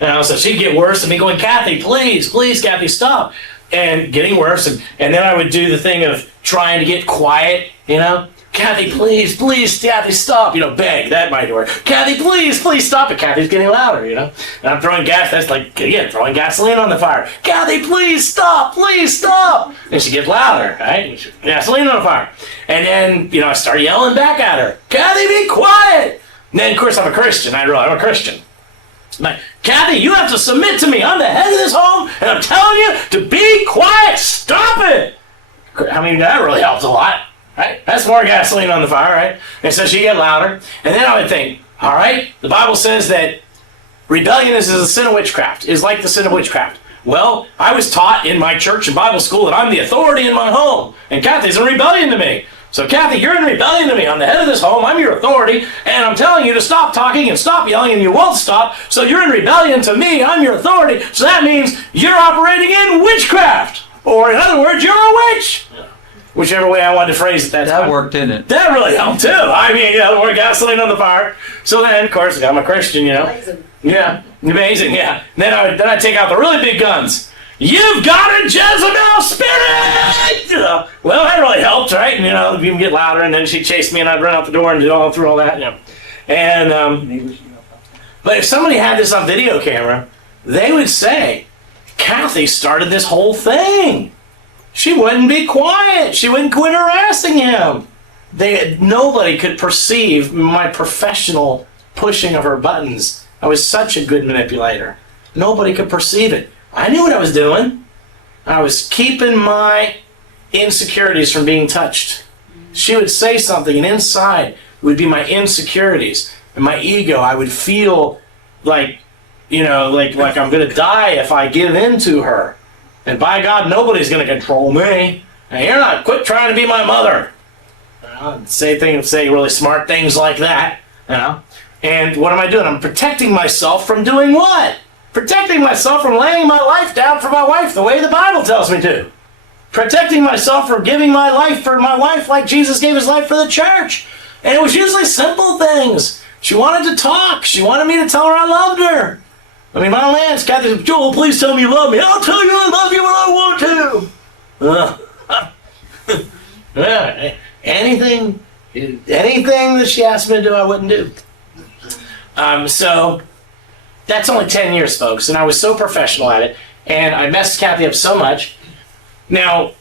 So she'd get worse and me going, Kathy, please, Kathy, stop. And getting worse. And then I would do the thing of trying to get quiet, Kathy, please, Kathy, stop. Beg. That might work. Kathy, please stop. But Kathy's getting louder, And I'm throwing gas. That's like, again, throwing gasoline on the fire. Kathy, please stop. And she gets louder, right? Gasoline on the fire. And then, I start yelling back at her. Kathy, be quiet. And then, of course, I'm a Christian. I realize I'm a Christian. I'm like, Kathy, you have to submit to me. I'm the head of this home, and I'm telling you to be quiet. Stop it. That really helps a lot. Right? That's more gasoline on the fire, right? And so she'd get louder. And then I would think, all right, the Bible says that rebellion is a sin of witchcraft, is like the sin of witchcraft. Well, I was taught in my church and Bible school that I'm the authority in my home. And Kathy's in rebellion to me. So Kathy, you're in rebellion to me. I'm the head of this home. I'm your authority. And I'm telling you to stop talking and stop yelling, and you won't stop. So you're in rebellion to me. I'm your authority. So that means you're operating in witchcraft. Or in other words, you're a witch. Whichever way I wanted to phrase it that time. That worked, didn't it? That really helped too. More gasoline on the fire. So then, of course, I'm a Christian, Amazing. Yeah, amazing, yeah. Then I take out the really big guns. You've got a Jezebel spirit! Well, that really helped, right? And, you can get louder, and then she'd chase me, and I'd run out the door and do all through all that, And, but if somebody had this on video camera, they would say, Kathy started this whole thing. She wouldn't be quiet. She wouldn't quit harassing him. Nobody could perceive my professional pushing of her buttons. I was such a good manipulator. Nobody could perceive it. I knew what I was doing. I was keeping my insecurities from being touched. She would say something, and inside would be my insecurities and my ego. I would feel like, like I'm going to die if I give in to her. And by God, nobody's going to control me. And you're not. Quit trying to be my mother. Say really smart things like that. And what am I doing? I'm protecting myself from doing what? Protecting myself from laying my life down for my wife the way the Bible tells me to. Protecting myself from giving my life for my wife like Jesus gave his life for the church. And it was usually simple things. She wanted to talk. She wanted me to tell her I loved her. My only aunt's Kathy said, Joel, please tell me you love me. I'll tell you I love you when I want to. Anything that she asked me to do, I wouldn't do. So that's only 10 years, folks, and I was so professional at it, and I messed Kathy up so much. Now,